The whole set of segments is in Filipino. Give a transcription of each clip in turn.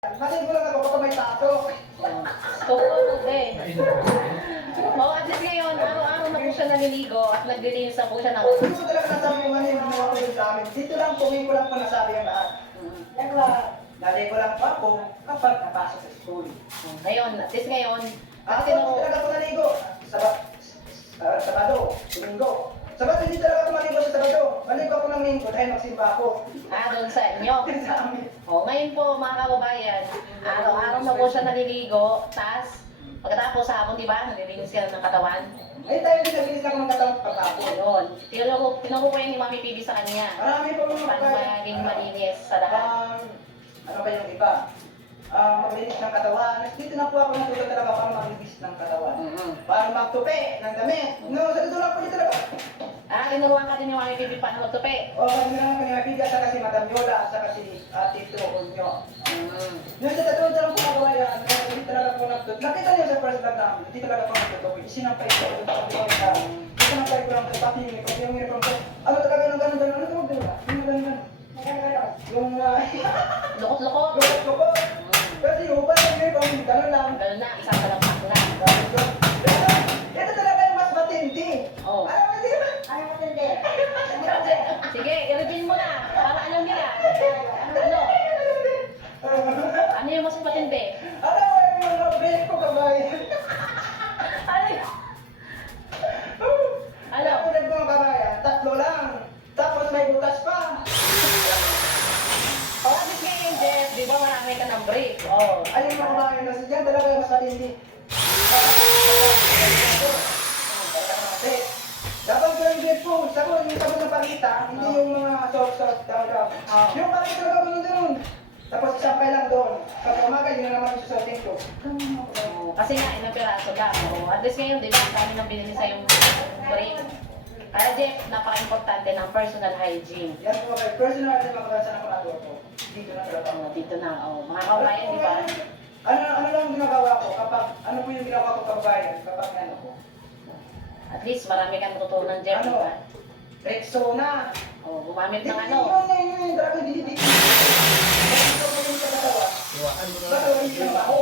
Maligo lang ako kapag may tato. Tulog eh. Oo, at least ngayon, araw-araw na po siya naliligo at naglilinis na po siya ng... Gusto talaga nasabi yung ano yung ginawa ko yun sa amin. Dito lang po, ngayon ko lang po nasabi ang lahat. Yan ba, naligo lang po ako kapag napasok sa school. Ngayon, at least ngayon, Ako, kasi hindi talaga ako naligo. Sabado, Domingo. Sabado, hindi talaga ako maligo sa Sabado. Maligo ako ng Linggo dahil magsimba ako. doon sa inyo. Sa amin. O, ngayon po mga kababayan, araw-araw na po siya naliligo, tas pagkatapos sa hapon, di ba, nalilinis siya ng katawan. Ay, tayo din naglinis ako ng katawang pagkapo. Ayun, tinuro ko yan ni Mami PB sa kanya. Marami po mga Para maging malinis sa lahat. Ano ba yung iba? Maglinis ng katawan. Dito na po ako natuto talaga para maglinis ng katawan. Para magtupi ng damit. No, sa totoo lang po dito talaga. Tinuruan ka din ni Mami PB paano magtupi. O, kasi na lang po ni Mapiga, sa kasi Madam Yola, sa kasi Tito Onyo. Yung sa totoo lang po nagawa yan, hindi talaga po nagtuto. Nakita niyo sa first vlog namin, hindi talaga po nagtuto. Isinampay ko ito sa pagkakita. Isinampay ko lang ito, pati yung uniform ko. Ano talaga ng ganun-ganun? Ano tawag doon? Yung ganun-ganun. Yung Lukot-lukot. lukot-lukot. Kasi yung ba yung uniform, ganun lang. Ganun na, isang talapak na. Ito talaga yung mas matindi. Oh. Alam mo di ba? Ano mo hindi? Sige, i-reveal mo na. Para alam nila. Ano yung mas matindi? Alam mo yung mga break ko kabay. Alam mo rin mga kabayan, tatlo lang. Tapos may butas pa. Oh, at least ngayon, Jeff, di ba marami ka ng break? Oh. Ayun mga kabayan, kasi dyan talaga yung mas matindi. Dapat ko yung headphones, ako yung sabon ng pakita, hindi yung mga soft-soft talaga. Yung pakita talaga ko doon. Tapos isampay lang doon. Pag umaga, yun na naman yung susuotin ko. Oh, kasi nga, ilang piraso lang. Oh, at least ngayon, di ba, dami nang binili sa yung break. Kaya Jeff, napaka-importante ng personal hygiene. Yan po kay personal na makakasa ng panagawa ko. Dito na talaga. Oh, dito na, oh. Mga kabayan, di ba? Ano lang yung ginagawa ko kapag, ano po yung ginagawa ko kabayan kapag ano ko? At least marami kang natutunan, Jeff, di ba? Rexona. Oh, gumamit ng ano. Yun, grabe, hindi. Ito po yung sa dalawa. Baka hindi naman ako.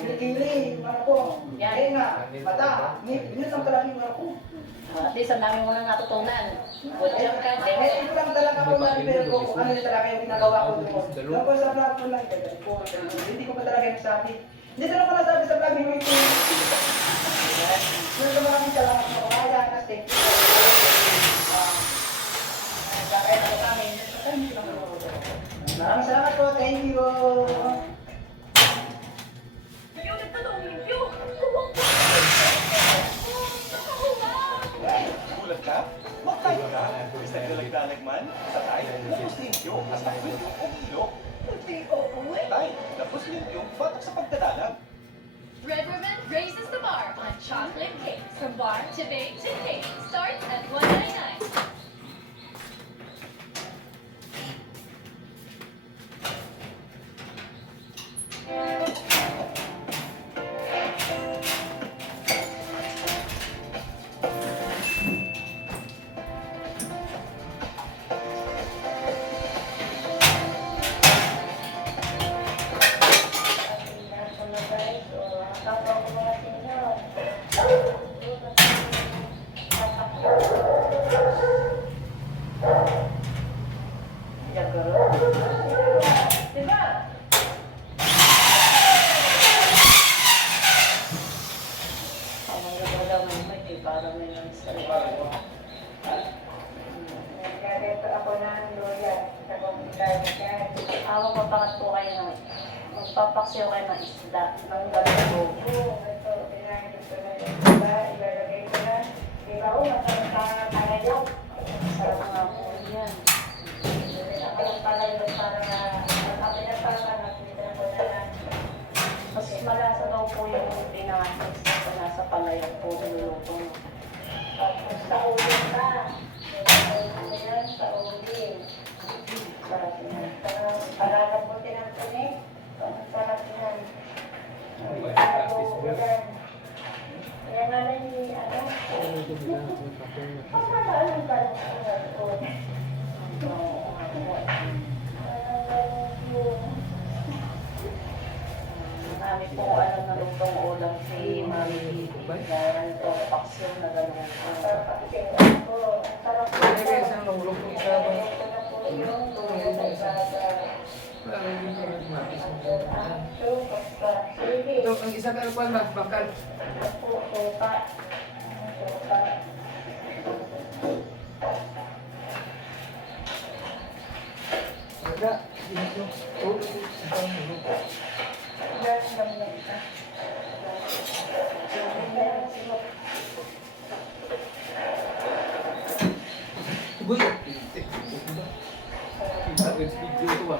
Kilikili, ano ko. Yan. Tenga, mata, yun ang talaking ano ko. At least ang dami mo nang natutunan. Good job ka, Jeff. Hindi ko lang talaga po ma-reveal ko kung ano yung talaga yung ginagawa ko doon. Lang po sa vlog ko lang, hindi ko pa talaga yung sabi. Hindi ko lang pa nasabi sa vlog yung ito. Pero maraming salamat mo. Kaya kasi, kaya ako sa amin. Maraming salamat po. Thank you. Gulat ka? Magtayo ka? Basta dalag-dalag man, sa tayo, tapos limpyo, hasta limpyo o ulo. Tay, tapos limpyo, batok sa pagdadalag. Red Ribbon raises the bar on chocolate cakes. From bar to bake to cake. Starts at $1.99. Magpapakat po kayo ng magpapaksiyo kayo ng isda ng galabo. Sarap nga po yan. Mas malasa daw po yung pinangasin sa nasa palayan po niluluto. Tapos sa ulo ka. Sa ulo. Sarap yan. Palalabutin ang tunig. Sarap yan. Kaya nga na yung ano. Ang malaan ka. Oo, nga po. lutong ulam si Mami Bibi. Dahil ito, paksyo na gano'n. Sarap po. Ano kayo isang mahulog kung isa ba? Ito na po yung luto sa bata. Wala hindi ko rin mapis mo. Aso, basta, sili. Ito, ang isa ka pa bakal. Ito po, sopa. Sopa. Wala, dito. Tulog ko sa mahulog. Yan, dami ka. Uy! Kita ko sa video ito ba?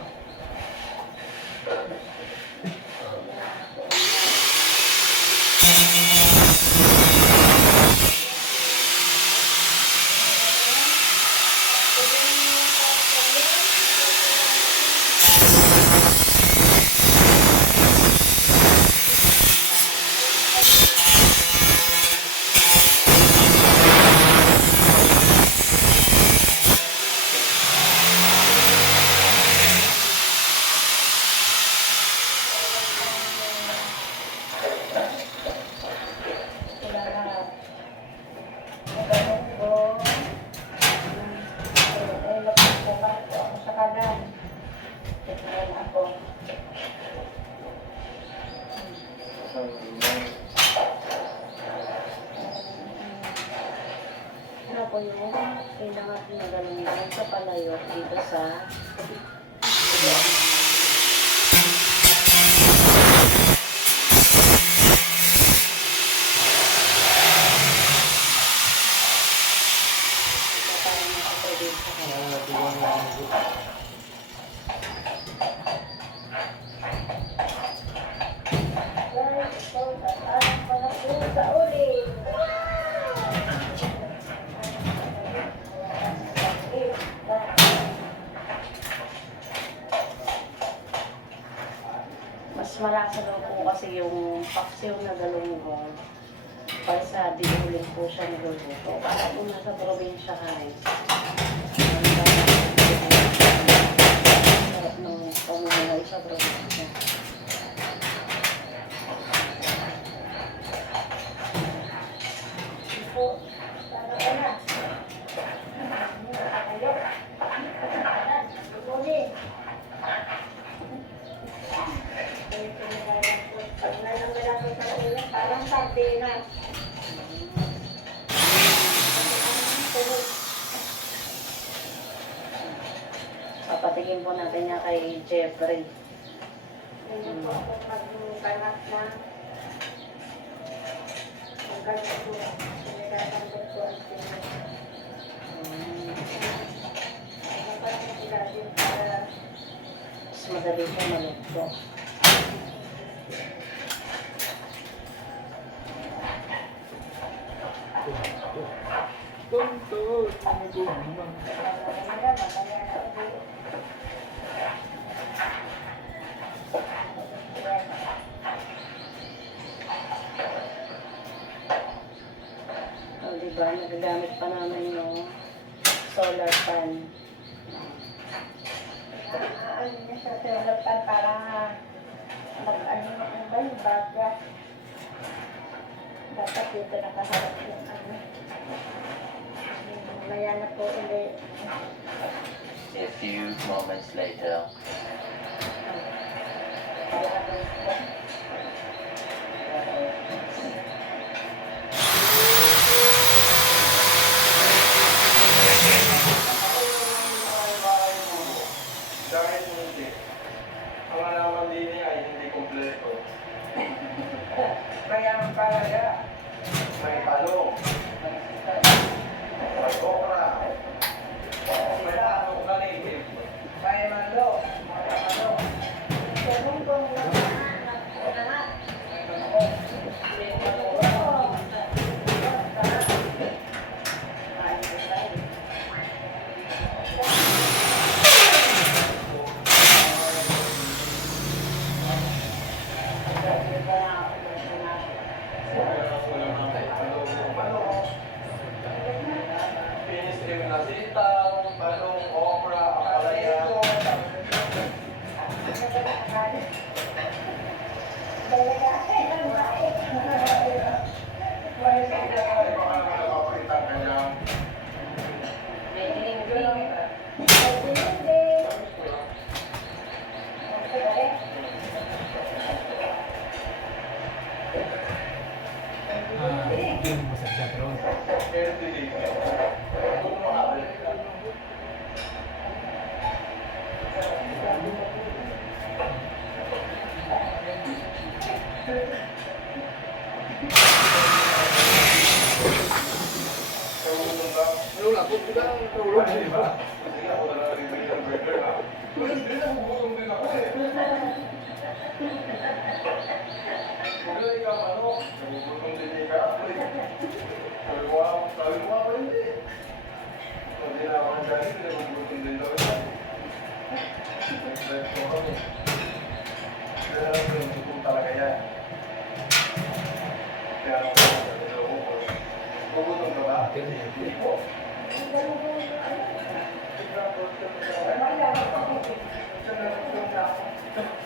Ano po yung kailangan pinagalingan sa palayok dito sa parang nakapagod sa kanya. Mas malasa daw po kasi yung paksiw na galunggong kaysa dinuling po siya niluluto. Para po nasa probinsya ka rin. Sarap ng pamumuhay sa probinsya. Parang sardinas. Papatigin po natin niya kay Jeffrey. Ganyan po ako magkanak na magkanak po. Sinigatan ko ang sinigatan. Magkanak ko sila din para Mas madali siya maluto. Tonto! Tumutulong. O, diba? Nagagamit pa namin yung solar pan. ano niya sa selapan para mag-ano yung ba yung bagya. Dapat dito nakaharap yung ano. Maya na po ulit. A few moments later. Dahil hindi. Ang alaman din niya ay hindi kompleto. Kaya ang palaya, May talong, may okra, may talong na native. may manlo, mga manlo. Ganun kung lahat. Pinis rin na sitaw, talong, talaga. Ang bait. May ding-ding. Hindi mo sa pero wala ko juga tulog di ba? Ay,